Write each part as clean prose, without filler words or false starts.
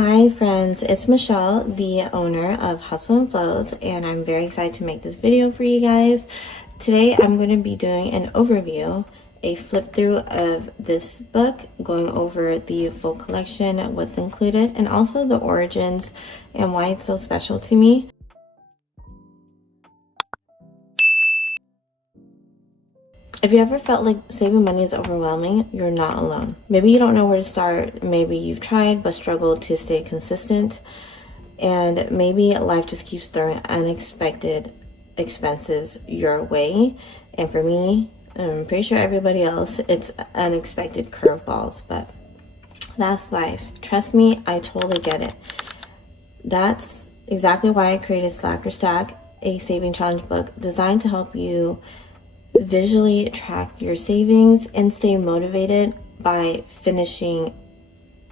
Hi friends, it's Michelle, the owner of Hustle and Flows, and I'm very excited to make this video for you guys. Today I'm going to be doing an overview, a flip through of this book, going over the full collection, what's included, and also the origins and why it's so special to me. If you ever felt like saving money is overwhelming, you're not alone. Maybe you don't know where to start, maybe you've tried but struggled to stay consistent, and maybe life just keeps throwing unexpected expenses your way. And for me, I'm pretty sure everybody else, it's unexpected curveballs, but that's life. Trust me, I totally get it. That's exactly why I created Slack or Stack, a saving challenge book designed to help you visually track your savings and stay motivated by finishing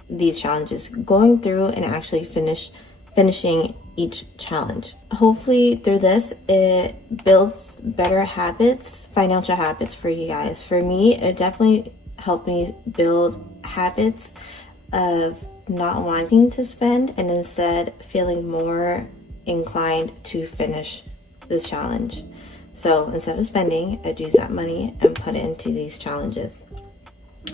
these challenges, going through and actually finishing each challenge. Hopefully through this, it builds better habits, financial habits for you guys. For me, it definitely helped me build habits of not wanting to spend and instead feeling more inclined to finish this challenge. So instead of spending, I'd use that money and put it into these challenges.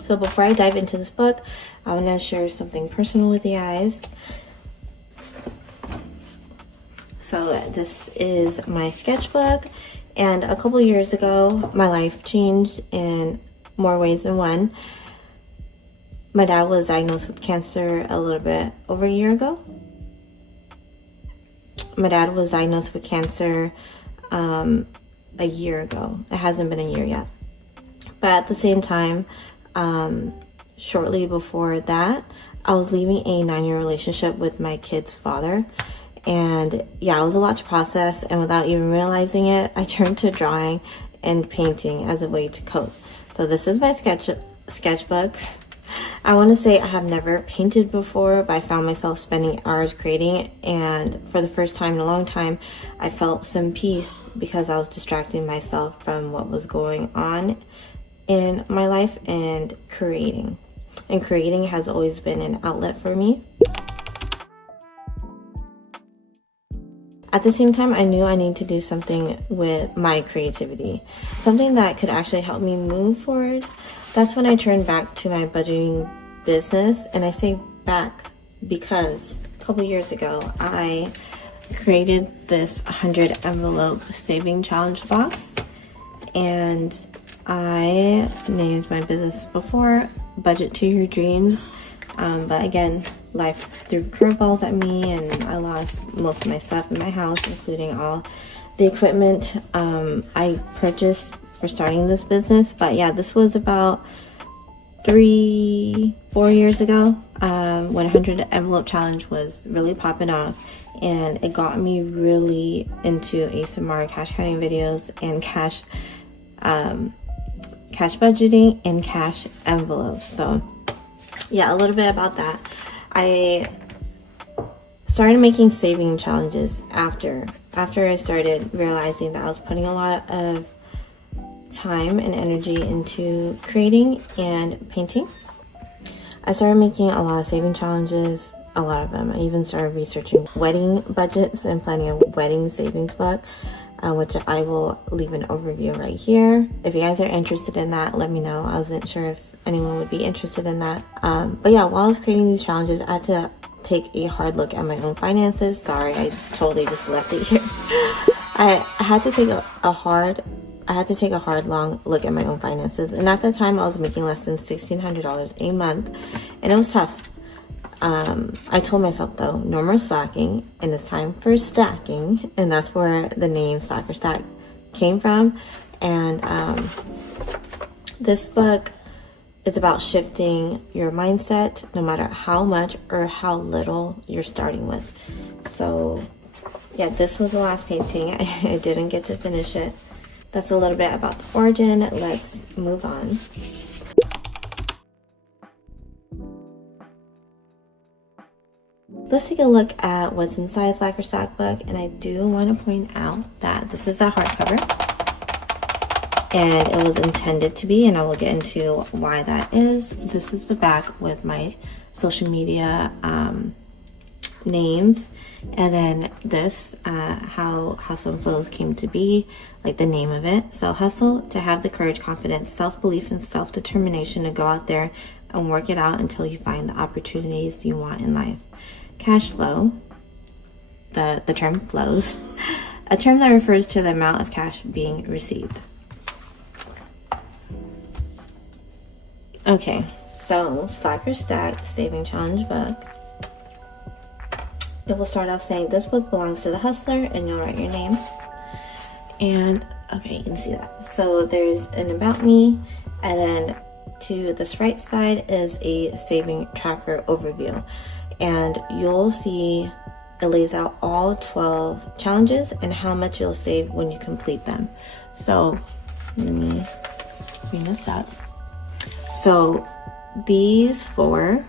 So before I dive into this book, I want to share something personal with you guys. So this is my sketchbook, and a couple years ago, my life changed in more ways than one. My dad was diagnosed with cancer a little bit over a year ago. My dad was diagnosed with cancer a year ago. It hasn't been a year yet. But at the same time, shortly before that, I was leaving a 9-year relationship with my kid's father. And yeah, it was a lot to process. And without even realizing it, I turned to drawing and painting as a way to cope. So this is my sketchbook. I want to say I have never painted before, but I found myself spending hours creating, and for the first time in a long time, I felt some peace because I was distracting myself from what was going on in my life and creating. And creating has always been an outlet for me. At the same time, I knew I needed to do something with my creativity, something that could actually help me move forward. That's when I turned back to my budgeting business, and I say back because a couple years ago, I created this 100 envelope saving challenge box, and I named my business before Budget to Your Dreams. But again, life threw curveballs at me, and I lost most of my stuff in my house, including all the equipment I purchased for starting this business. But yeah, this was about 3-4 years ago when 100 envelope challenge was really popping off, and it got me really into ASMR, cash counting videos, and cash budgeting and cash envelopes. So yeah, a little bit about that. I started making saving challenges after I started realizing that I was putting a lot of time and energy into creating and painting. I started making a lot of saving challenges, a lot of them. I even started researching wedding budgets and planning a wedding savings book, which I will leave an overview right here. If you guys are interested in that, let me know. I wasn't sure if anyone would be interested in that. But yeah, while I was creating these challenges, I had to take a hard look at my own finances. Sorry, I totally just left it here. I had to take a hard, long look at my own finances. And at that time, I was making less than $1,600 a month, and it was tough. I told myself though, no more slacking, and it's time for stacking, and that's where the name Slack or Stack came from. And this book is about shifting your mindset, no matter how much or how little you're starting with. So yeah, this was the last painting. I didn't get to finish it. That's a little bit about the origin. Let's move on. Let's take a look at what's inside Slack or Stack book, and I do want to point out that this is a hardcover, and it was intended to be, and I will get into why that is. This is the back with my social media names, and then this, how Hustle and Flows came to be, like the name of it. So hustle, to have the courage, confidence, self-belief, and self-determination to go out there and work it out until you find the opportunities you want in life. Cash flow, the term flows, a term that refers to the amount of cash being received. Okay, so Slack or Stack Saving Challenge book. It will start off saying, this book belongs to the hustler, and you'll write your name. And okay, you can see that. So there's an about me, and then to this right side is a saving tracker overview. And you'll see it lays out all 12 challenges and how much you'll save when you complete them. So let me bring this up. So these 4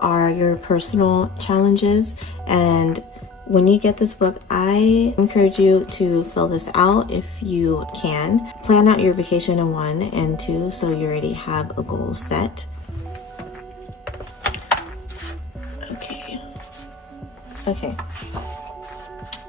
are your personal challenges, and when you get this book, I encourage you to fill this out if you can. Plan out your vacation in 1 and 2 so you already have a goal set. Okay.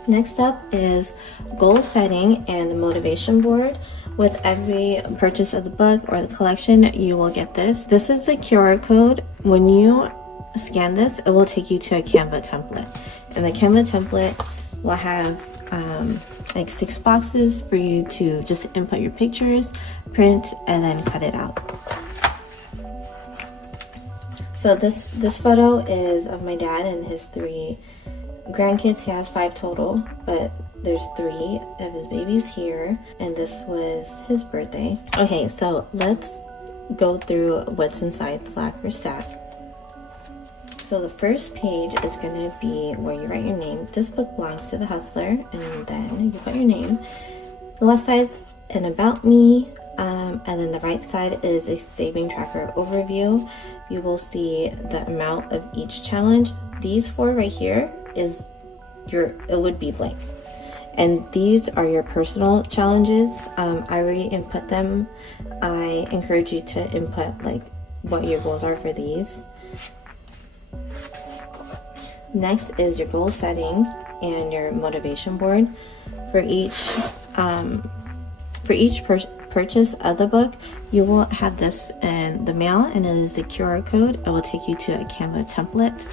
Next up is goal setting and the motivation board. With every purchase of the book or the collection, you will get this. This is a QR code. When you scan this, it will take you to a Canva template. And the Canva template will have like 6 boxes for you to just input your pictures, print, and then cut it out. So this photo is of my dad and his 3 grandkids. He has 5 total, but there's 3 of his babies here, and this was his birthday. Okay, so let's go through what's inside Slack or Stack. So the first page is going to be where you write your name. This book belongs to the hustler, and then you put your name. The left side's an about me, and then the right side is a saving tracker overview. You will see the amount of each challenge. These 4 right here is it would be blank, and these are your personal challenges. I already input them. I encourage you to input like what your goals are for these. Next is your goal setting and your motivation board. For each purchase of the book, you will have this in the mail, and it is a QR code. It will take you to a Canva template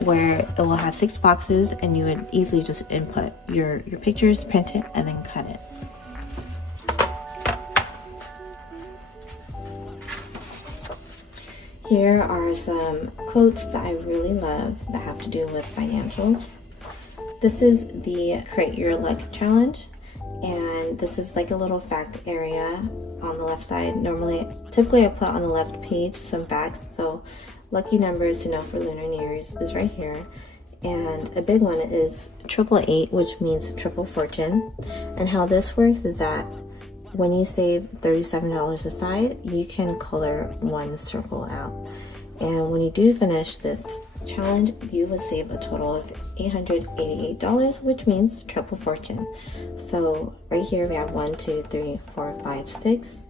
where it will have 6 boxes, and you would easily just input your pictures, print it, and then cut it. Here are some quotes that I really love that have to do with financials. This is the Create Your Luck Challenge, and this is like a little fact area on the left side. Typically I put on the left page some facts, so lucky numbers to know for Lunar New Year's is right here. And a big one is 888, which means triple fortune. And how this works is that when you save $37 aside, you can color 1 circle out. And when you do finish this challenge, you will save a total of $888, which means triple fortune. So right here we have 1, 2, 3, 4, 5, 6.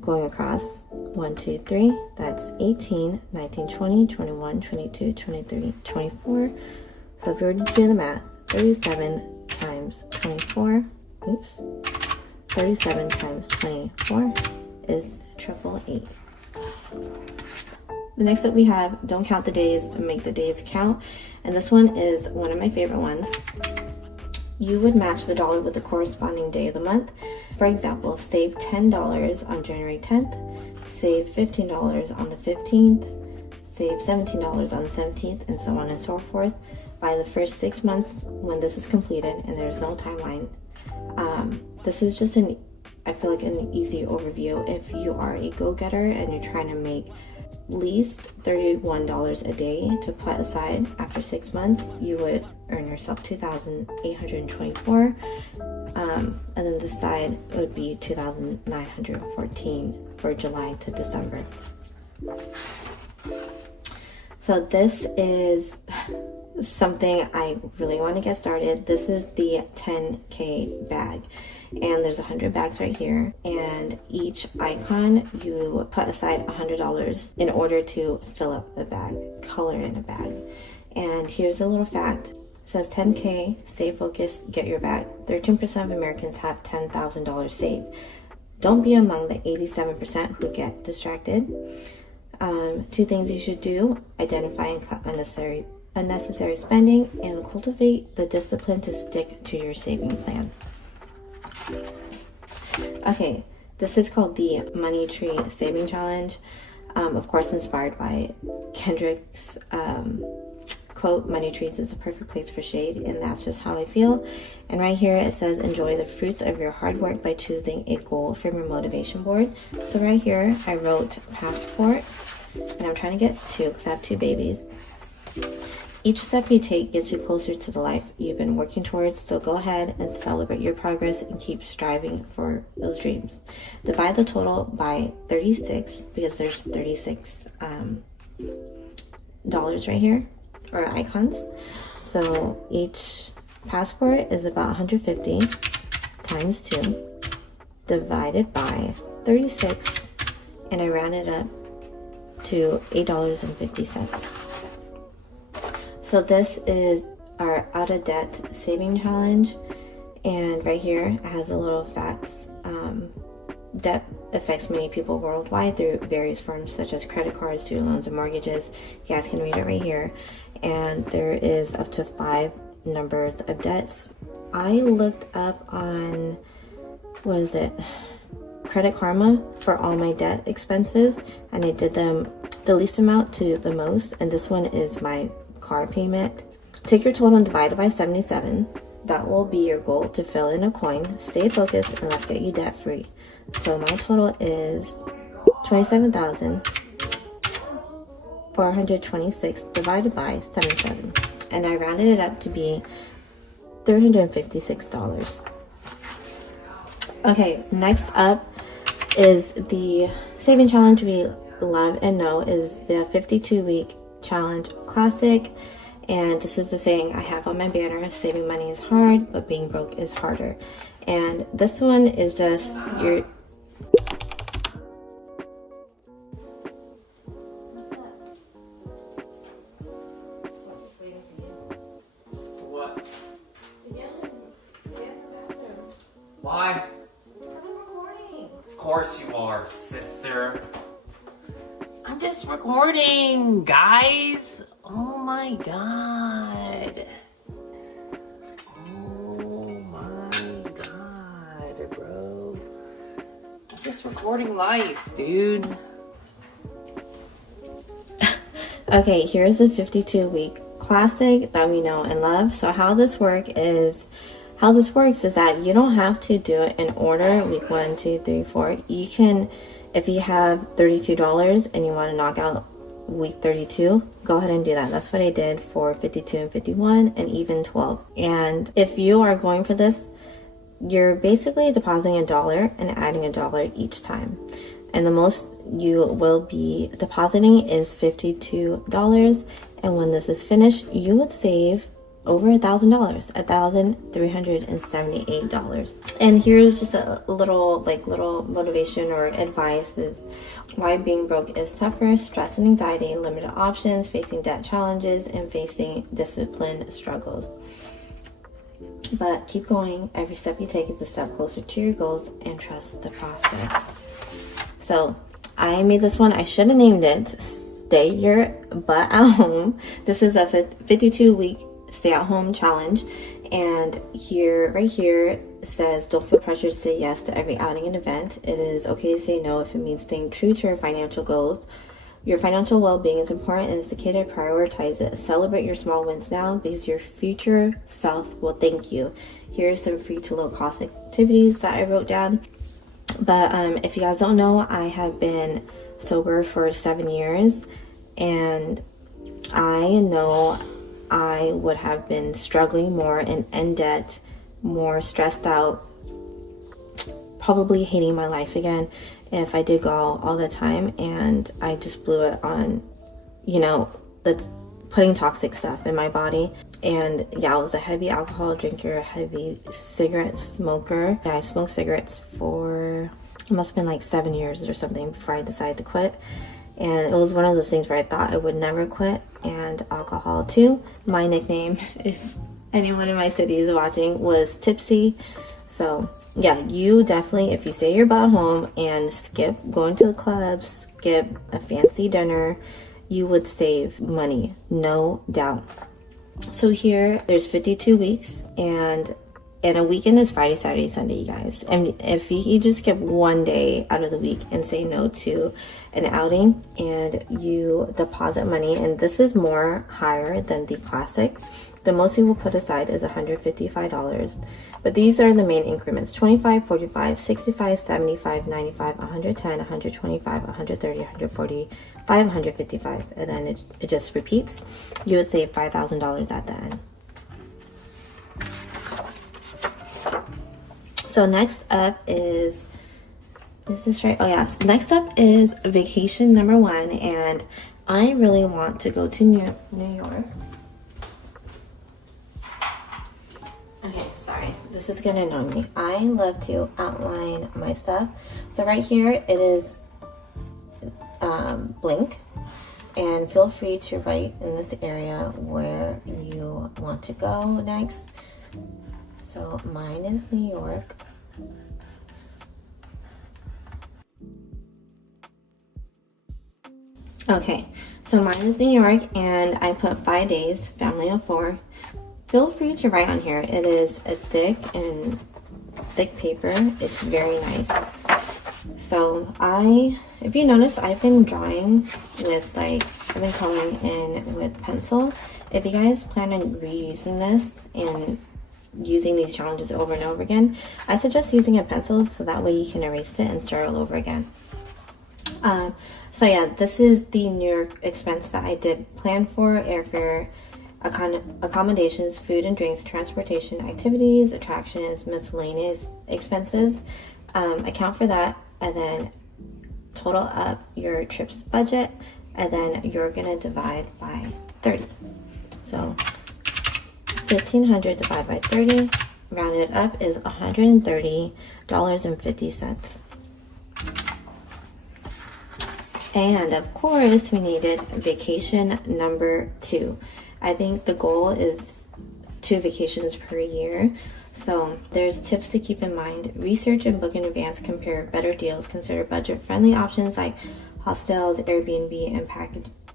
Going across 1, 2, 3, that's 18, 19, 20, 21, 22, 23, 24. So if you were to do the math, 37 times 24, 37 times 24 is 888. The next up we have Don't Count the Days, Make the Days Count. And this one is one of my favorite ones. You would match the dollar with the corresponding day of the month. For example, save $10 on January 10th, save $15 on the 15th, save $17 on the 17th, and so on and so forth by the first 6 months when this is completed, and there's no timeline. This is just I feel like an easy overview. If you are a go-getter and you're trying to make at least $31 a day to put aside after 6 months, you would earn yourself $2,824. And then this side would be $2,914 for July to December. So this is something I really want to get started. This is the 10K bag, and there's 100 bags right here, and each icon you put aside $100 in order to fill up a bag, color in a bag. And here's a little fact. It says 10K, stay focused, get your bag. 13% of Americans have $10,000 saved. Don't be among the 87% who get distracted. 2 things you should do: identify and cut unnecessary spending, and cultivate the discipline to stick to your saving plan. Okay, this is called the Money Tree Saving Challenge. Of course, inspired by Kendrick's quote, "Money trees is a perfect place for shade," and that's just how I feel. And right here it says, enjoy the fruits of your hard work by choosing a goal from your motivation board. So right here I wrote passport, and I'm trying to get 2 because I have 2 babies. Each step you take gets you closer to the life you've been working towards, so go ahead and celebrate your progress and keep striving for those dreams. Divide the total by 36 because there's 36 dollars right here, or icons. So each passport is about 150 times 2 divided by 36, and I rounded up to $8.50. So this is our out of debt saving challenge, and right here it has a little facts. Debt affects many people worldwide through various forms such as credit cards, student loans, and mortgages. You guys can read it right here, and there is up to 5 numbers of debts. I looked up on, what is it, Credit Karma for all my debt expenses, and I did them the least amount to the most, and this one is my car payment. Take your total and divide it by 77. That will be your goal to fill in a coin. Stay focused and let's get you debt free. So my total is $27,426 divided by 77, and I rounded it up to be $356. Okay, next up is the saving challenge we love and know, is the 52-week challenge classic. And this is the saying I have on my banner: saving money is hard, but being broke is harder. And this one is just your what? Why? Of course you are, sister. I'm just recording, guys. Oh my god. Oh my god, bro. I'm just recording life, dude. Okay, here's the 52-week classic that we know and love. So how this works is that you don't have to do it in order, week 1, 2, 3, 4. You can, if you have $32 and you want to knock out week 32, go ahead and do that. That's what I did for 52 and 51 and even 12. And if you are going for this, you're basically depositing $1 and adding $1 each time. And the most you will be depositing is $52. And when this is finished, you would save over $1,000, $1,378. And here's just a little motivation or advice is why being broke is tougher: stress and anxiety, limited options, facing debt challenges, and facing discipline struggles. But keep going. Every step you take is a step closer to your goals, and trust the process. So I made this one. I should have named it Stay Your Butt at Home. This is a 52-week stay at home challenge, and right here it says, don't feel pressure to say yes to every outing and event. It is okay to say no if it means staying true to your financial goals. Your financial well-being is important and it's okay to prioritize it. Celebrate your small wins now because your future self will thank you. Here are some free to low cost activities that I wrote down. But if you guys don't know, I have been sober for 7 years, and I know I would have been struggling more and in debt, more stressed out, probably hating my life again if I did go out all the time. And I just blew it on, that's putting toxic stuff in my body. And yeah, I was a heavy alcohol drinker, a heavy cigarette smoker. Yeah, I smoked cigarettes for, it must have been like 7 years or something before I decided to quit. And it was one of those things where I thought I would never quit. And alcohol too. My nickname, if anyone in my city is watching, was Tipsy. So yeah, you definitely, if you stay your butt home and skip going to the clubs, skip a fancy dinner, you would save money, no doubt. So here, there's 52 weeks, and a weekend is Friday, Saturday, Sunday, you guys. And if you just skip one day out of the week and say no to an outing, and you deposit money, and this is more higher than the classics, the most you will put aside is $155. But these are the main increments: 25, 45, 65, 75, 95, 110, 125, 130, 140, 555, and then it just repeats. You would save $5,000 at the end. So next up is this right? Oh yes. Next up is vacation number 1, and I really want to go to New York. Okay, sorry. This is gonna annoy me. I love to outline my stuff. So right here it is blank, and feel free to write in this area where you want to go next. So mine is New York. Okay, so mine is New York, and I put 5 days, family of 4. Feel free to write on here. It is a thick paper. It's very nice. So if you notice, I've been drawing with I've been coloring in with pencil. If you guys plan on reusing this and using these challenges over and over again, I suggest using a pencil so that way you can erase it and start all over again. So yeah, this is the New York expense that I did plan for: airfare, accommodations, food and drinks, transportation, activities, attractions, miscellaneous expenses. Account for that, and then total up your trip's budget, and then you're gonna divide by 30. So 1,500 divided by 30, rounded up, is $130.50. And of course, we needed vacation number 2. I think the goal is 2 vacations per year. So there's tips to keep in mind: research and book in advance, compare better deals, consider budget-friendly options like hostels, Airbnb, and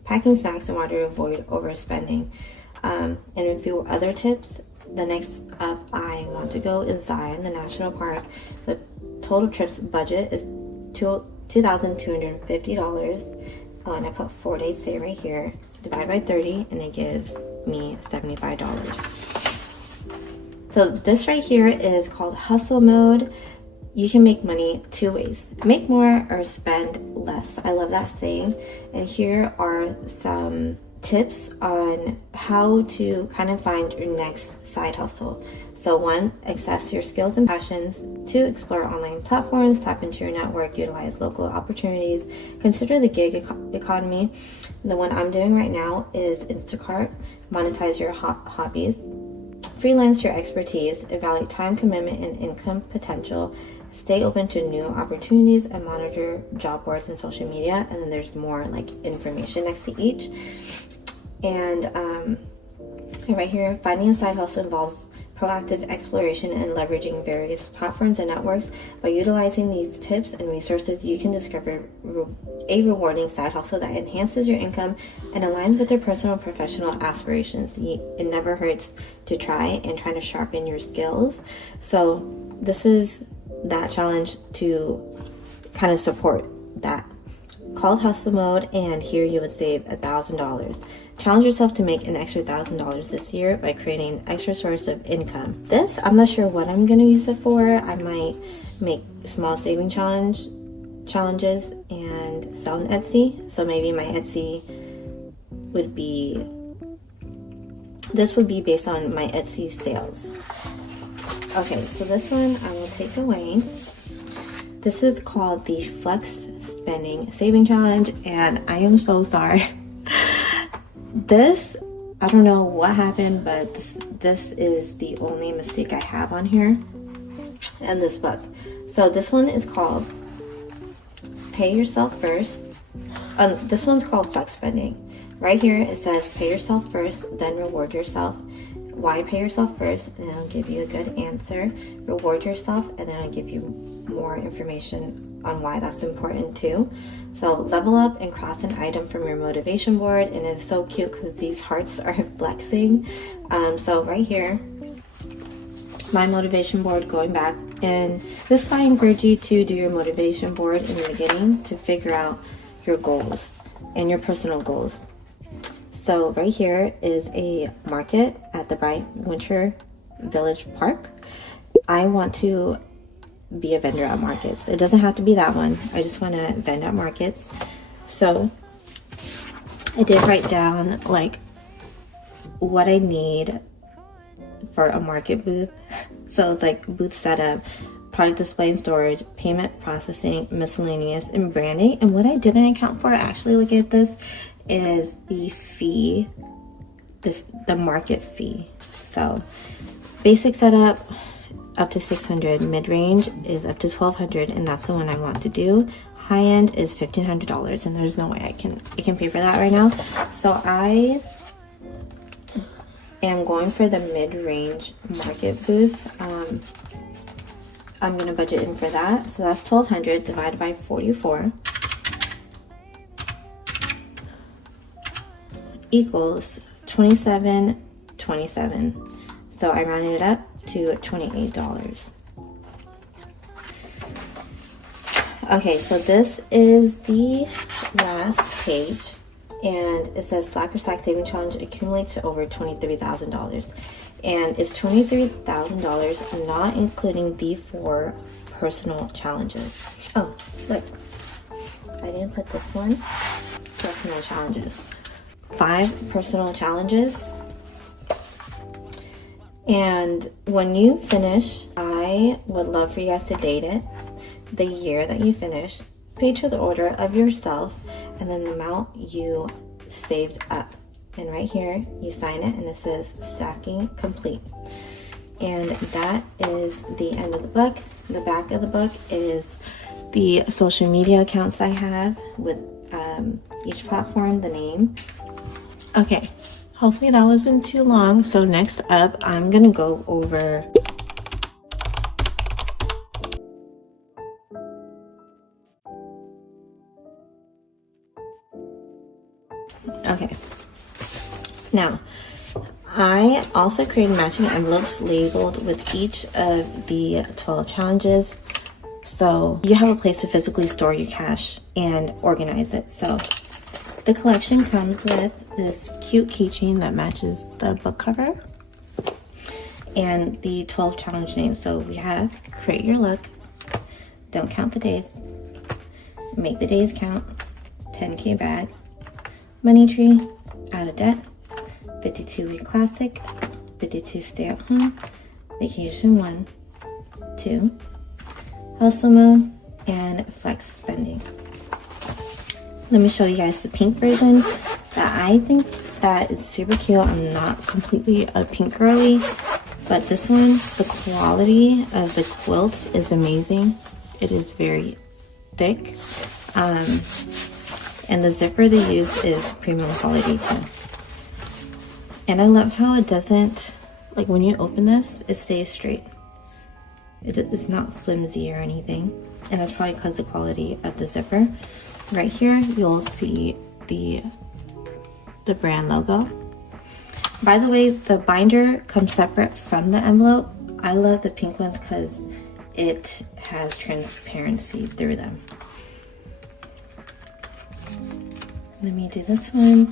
packing snacks and water to avoid overspending. And a few other tips. The next up I want to go is Zion, the national park. The total trip's budget is $2,250. And I put 4 days stay right here. Divide by 30, and it gives me $75. So this right here is called hustle mode. You can make money 2 ways: make more or spend less. I love that saying. And here are some tips on how to kind of find your next side hustle. So 1, assess your skills and passions. 2, explore online platforms, tap into your network, utilize local opportunities, consider the gig economy. The one I'm doing right now is Instacart. Monetize your hobbies. Freelance your expertise. Evaluate time commitment and income potential. Stay open to new opportunities, and monitor job boards and social media. And then there's more information next to each. And right here, finding a side hustle involves proactive exploration and leveraging various platforms and networks. By utilizing these tips and resources, you can discover a rewarding side hustle that enhances your income and aligns with your personal and professional aspirations. It never hurts to try to sharpen your skills. So this is that challenge to kind of support that, called hustle mode. And here you would save $1,000. Challenge yourself to make an extra $1,000 this year by creating an extra source of income. This, I'm not sure what I'm going to use it for. I might make small saving challenges and sell on Etsy. So maybe my Etsy would be, this would be based on my Etsy sales. Okay, so this one I will take away. This is called the Flex Spending Saving Challenge, and I am so sorry. This, I don't know what happened, but this is the only mistake I have on here in this book. So this one is called Pay Yourself First. This one's called flex spending. Right here it says pay yourself first, then reward yourself. Why pay yourself first? And I'll give you a good answer. Reward yourself, and then I'll give you more information on why that's important too. So level up and cross an item from your motivation board, and it's so cute because these hearts are flexing. So right here, my motivation board, going back, and this is why I encourage you to do your motivation board in the beginning to figure out your goals and your personal goals. So right here is a market at the Bright Winter Village Park. I want to be a vendor at markets. It doesn't have to be that one. I just want to vend at markets. So I did write down like what I need for a market booth. So it's like booth setup, product display and storage, payment processing, miscellaneous, and branding. And what I didn't account for, actually look at this, is the fee, the market fee. So basic setup up to $600, mid-range is up to $1,200, and that's the one I want to do. High end is $1,500, and there's no way I can pay for that right now. So I am going for the mid-range market booth. I'm gonna budget in for that. So that's $1,200 divided by 44 equals $27.27. So I rounded it up to $28. Okay, so this is the last page, and it says Slack or Slack Saving Challenge accumulates to over $23,000. And it's $23,000 not including the 4 personal challenges. Oh, look, I didn't put this one. Personal challenges. 5 personal challenges. And when you finish, I would love for you guys to date it, the year that you finished, pay to the order of yourself, and then the amount you saved up. And right here, you sign it, and it says stacking complete. And that is the end of the book. The back of the book is the social media accounts I have with each platform, the name. Okay, hopefully that wasn't too long. So next up, I'm gonna go over okay. Now, I also created matching envelopes labeled with each of the 12 challenges. So you have a place to physically store your cash and organize it. So the collection comes with this cute keychain that matches the book cover and the 12 challenge names. So we have Create Your Look, Don't Count the Days, Make the Days Count, 10K Bag, Money Tree, Out of Debt, 52-Week Classic, 52 Stay at Home, Vacation 1, 2, Hustle Mode, and Flex Spending. Let me show you guys the pink version that I think that is super cute. I'm not completely a pink girly, but this one, the quality of the quilt is amazing. It is very thick. And the zipper they use is premium quality too. And I love how it doesn't, like when you open this, it stays straight. It's not flimsy or anything. And that's probably because of the quality of the zipper. Right here, you'll see the brand logo. By the way, the binder comes separate from the envelope. I love the pink ones because it has transparency through them. Let me do this one.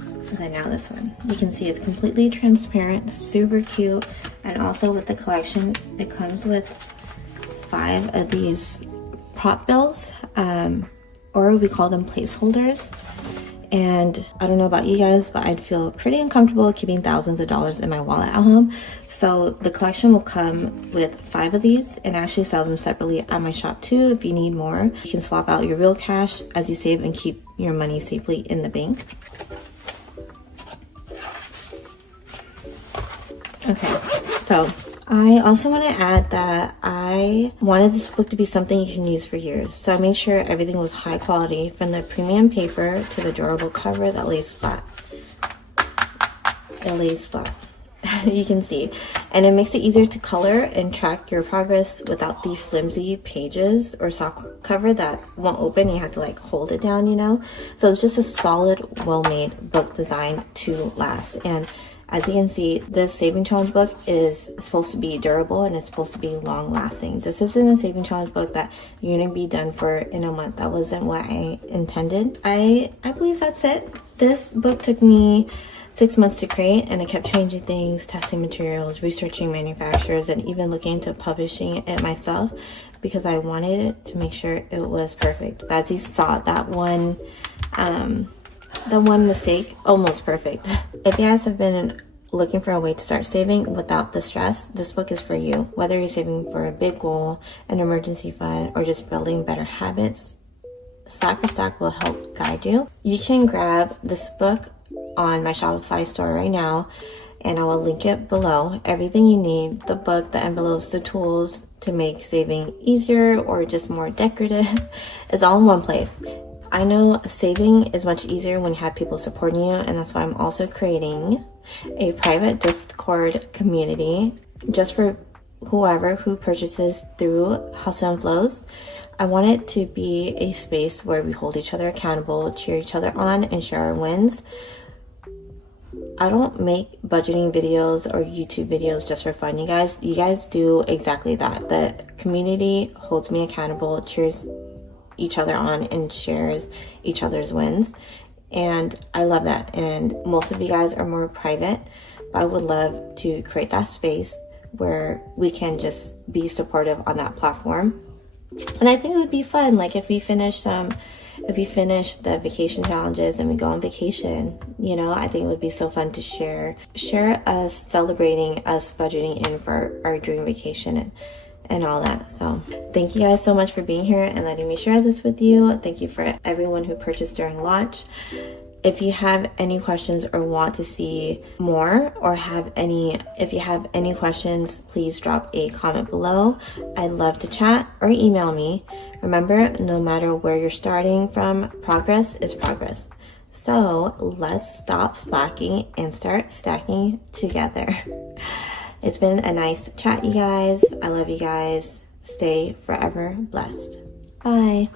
And then now this one. You can see it's completely transparent, super cute. And also with the collection, it comes with 5 of these prop bills, or we call them placeholders. And I don't know about you guys, but I'd feel pretty uncomfortable keeping thousands of dollars in my wallet at home. So the collection will come with 5 of these, and I actually sell them separately at my shop too. If you need more, you can swap out your real cash as you save and keep your money safely in the bank. Okay, so I also want to add that I wanted this book to be something you can use for years. So I made sure everything was high quality, from the premium paper to the durable cover that lays flat. It lays flat. You can see. And it makes it easier to color and track your progress without the flimsy pages or soft cover that won't open. You have to like hold it down, you know? So it's just a solid, well-made book designed to last. And as you can see, this saving challenge book is supposed to be durable and it's supposed to be long lasting. This isn't a saving challenge book that you're gonna be done for in a month. That wasn't what I intended. I believe that's it. This book took me 6 months to create, and I kept changing things, testing materials, researching manufacturers, and even looking into publishing it myself because I wanted it to make sure it was perfect. But as you saw, that one mistake, almost perfect. If you guys have been looking for a way to start saving without the stress, this book is for you. Whether you're saving for a big goal, an emergency fund, or just building better habits, Stack will help guide you. You can grab this book on my Shopify store right now, and I will link it below. Everything you need, the book, the envelopes, the tools to make saving easier or just more decorative, it's all in one place. I know saving is much easier when you have people supporting you, and that's why I'm also creating a private Discord community just for whoever who purchases through Hustle and Flows. I want it to be a space where we hold each other accountable, cheer each other on, and share our wins. I don't make budgeting videos or YouTube videos just for fun, you guys. You guys do exactly that. The community holds me accountable, cheers each other on, and shares each other's wins. And I love that. And most of you guys are more private, but I would love to create that space where we can just be supportive on that platform. And I think it would be fun, like if we finish the vacation challenges and we go on vacation, you know, I think it would be so fun to share us celebrating us budgeting in for our dream vacation and all that. So thank you guys so much for being here and letting me share this with you. Thank you for everyone who purchased during launch. If you have any questions or want to see more, or if you have any questions, please drop a comment below. I'd love to chat or email me. Remember, no matter where you're starting from, progress is progress. So let's stop slacking and start stacking together. It's been a nice chat, you guys. I love you guys. Stay forever blessed. Bye.